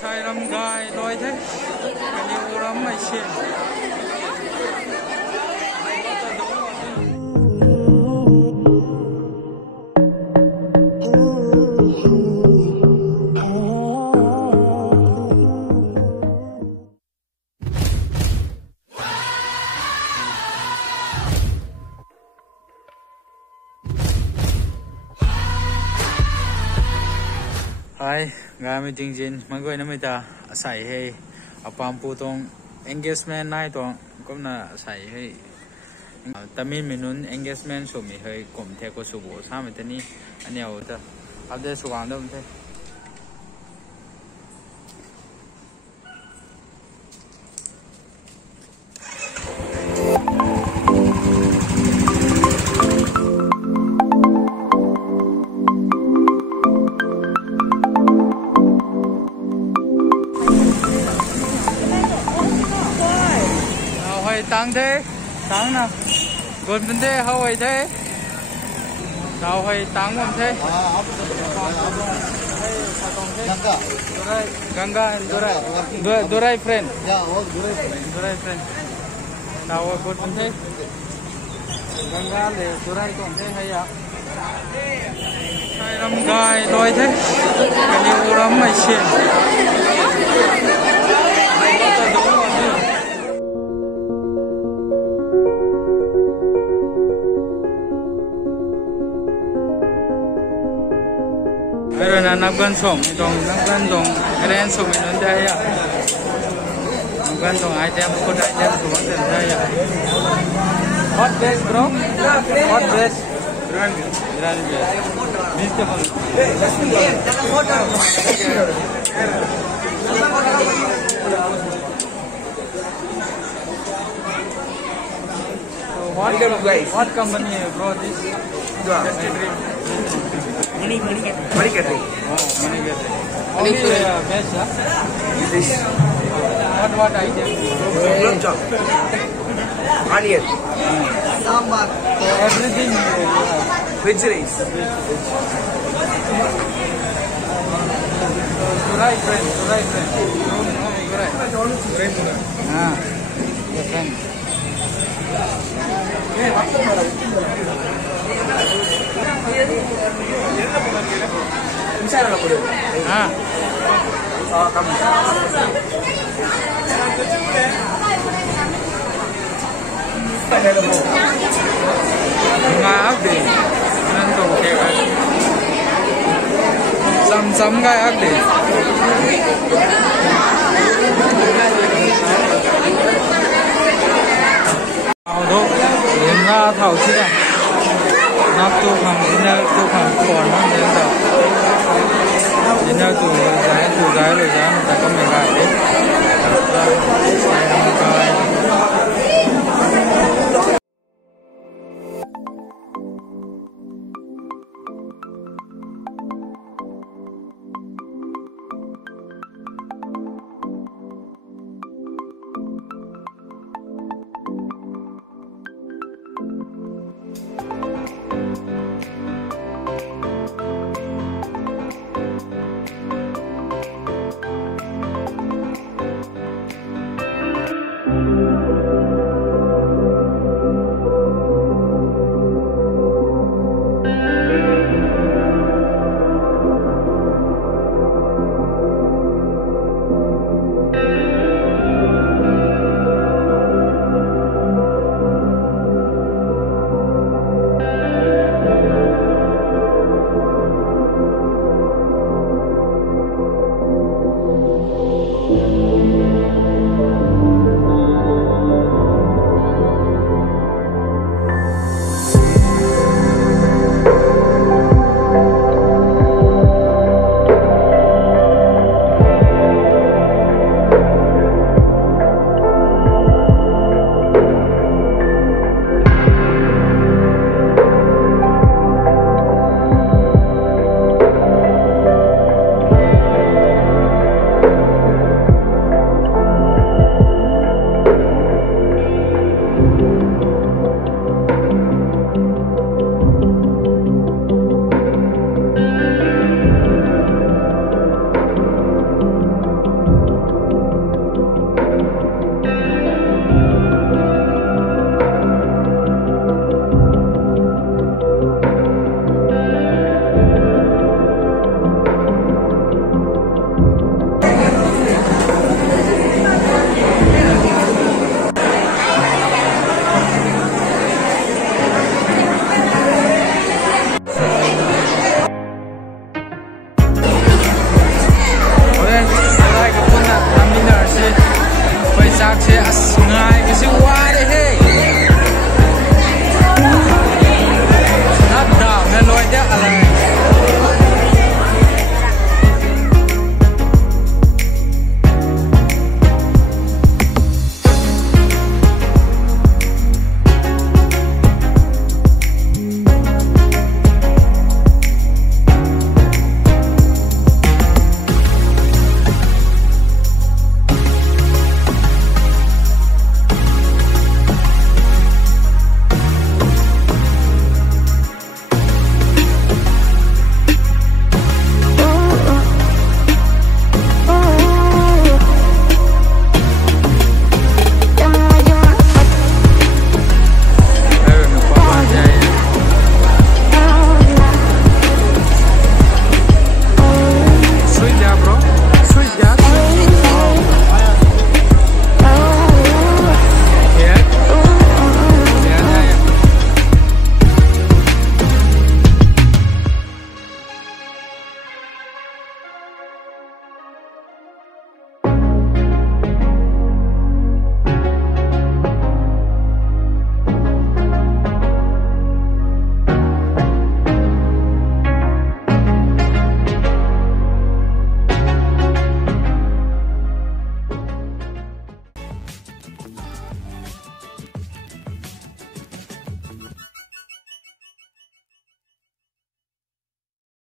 Sai lắm gai đôi thế, cái nhiều lắm mày xem. Hai, gaya mi ting jin, magoi na mita asai hey, apam putong engagement nai tong kom na asai hey. Tamin minun engagement so mi hey kom the ko subo sa mi tani anyaw ta. Abde suwang dom the. Tăng thế, tăng nào, gần bên thế, hậu ấy thế, nào hay tăng không thế, Ganga, Durai friend, Durai friend, nào gần bên thế, Ganga để Durai còn thế hay à, sai lắm gai đôi thế, cái nhiều lắm mày xem. Meron na nagbansong itong kailangan suminun daya. Nagbansong item, food item suminun daya. Hot dress bro? Hot dress? Grand dress. Mr. Hall. What company bro this? Money getting. Oh, money getting. Only best, huh? This. What item? Gulab jam. Onion. Sambar. Everything. Veg rice. Durai friend. Ah, your friend. Insya Allah boleh. Ah. Kamu. Ngáp đi, nên trồng kẹo ấy. Sắm gai ác đi. Thảo đốt, đến ra thảo chứ à. Nắp tu khẳng, tu khẳng còn